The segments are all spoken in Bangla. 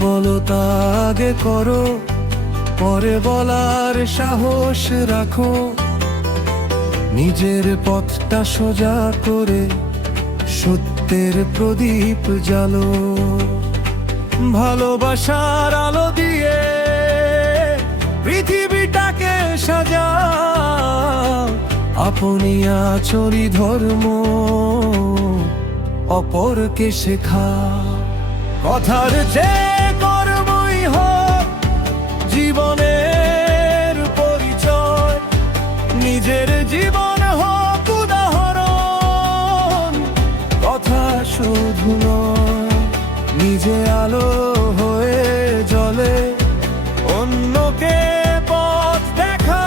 বলো তা আগে করো, পরে বলার সাহস রাখো। নিজের পথটা সোজা করে সত্যের প্রদীপ জ্বালো। ভালোবাসার আলো দিয়ে পৃথিবীটাকে সাজাও। আপনি আচরি ধর্ম, অপরকে শেখাও। কথার যে কর্মই হোক জীবনের পরিচয়, নিজের জীবন হোক উদাহরণ। কথা শুধু নয়, নিজে আলো হয়ে জ্বলে, অন্যকে পথ দেখা।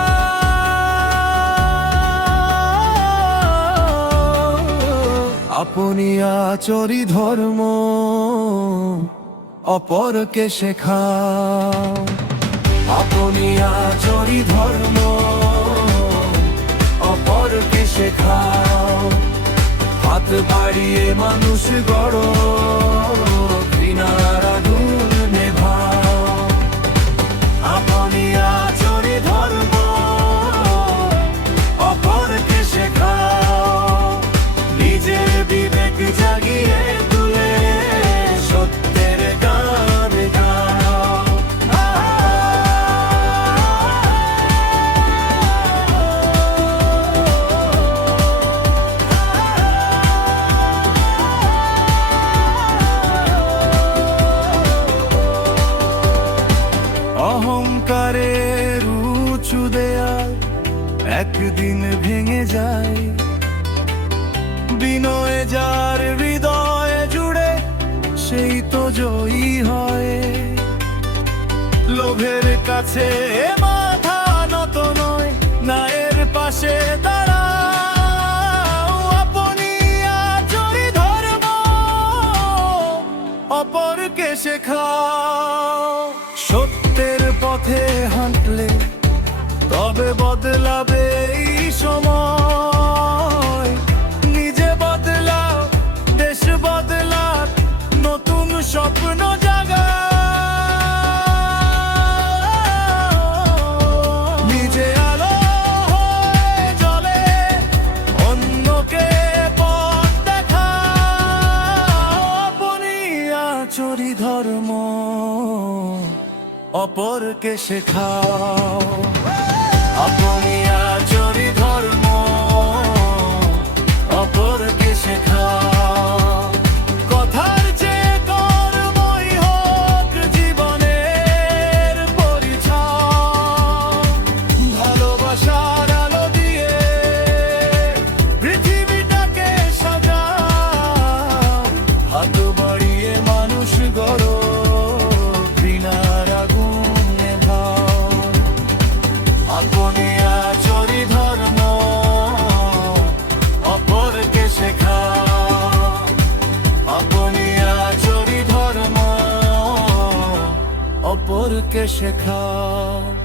আপনি আচরি ধর্ম, অপরকে শেখাও। আপনি আচরি ধর্ম, অপরকে শেখাও। হাত বাড়িয়ে মানুষ গড়ো, ঘৃণার আগুন নেভাও। আপনি আচরি ধর্ম, অপরকে শেখাও। নিজের বিবেক জাগিয়ে তুলে সত্যের গান গাও। অহংকারের উঁচু দেয়াল একদিন ভেঙে যায়। বিনয় যার হৃদয় জুড়ে, সেই তো জয়ী হয়। লোভের কাছে মাথা নত নয়, ন্যায়ের পাশে দাঁড়াও। আপনি আচরি ধর্ম, অপরকে শেখাও। সত্যের পথে হাঁটলে তবে বদলাবে এই সময়। নিজে বদলাও, দেশ বদলাক, নতুন স্বপ্ন জাগাও। নিজে আলো হয়ে জ্বলে, অন্যকে পথ দেখাও। আপনি আচরি ধর্ম, অপরকে শেখাও। আপনি আচরি ধর্ম, অপরকে শেখাও। কথার যে কর্মই হোক জীবনের পরিচয়। ভালোবাসার আলো দিয়ে পৃথিবীটাকে সাজাও। হাত বাড়িয়ে মানুষ গড়ো, ঘৃণার আগুন নেভাও। আপনি আচরি ধর্ম, অপরকে শেখাও। আপনি আচরি ধর্ম, অপরকে শেখাও।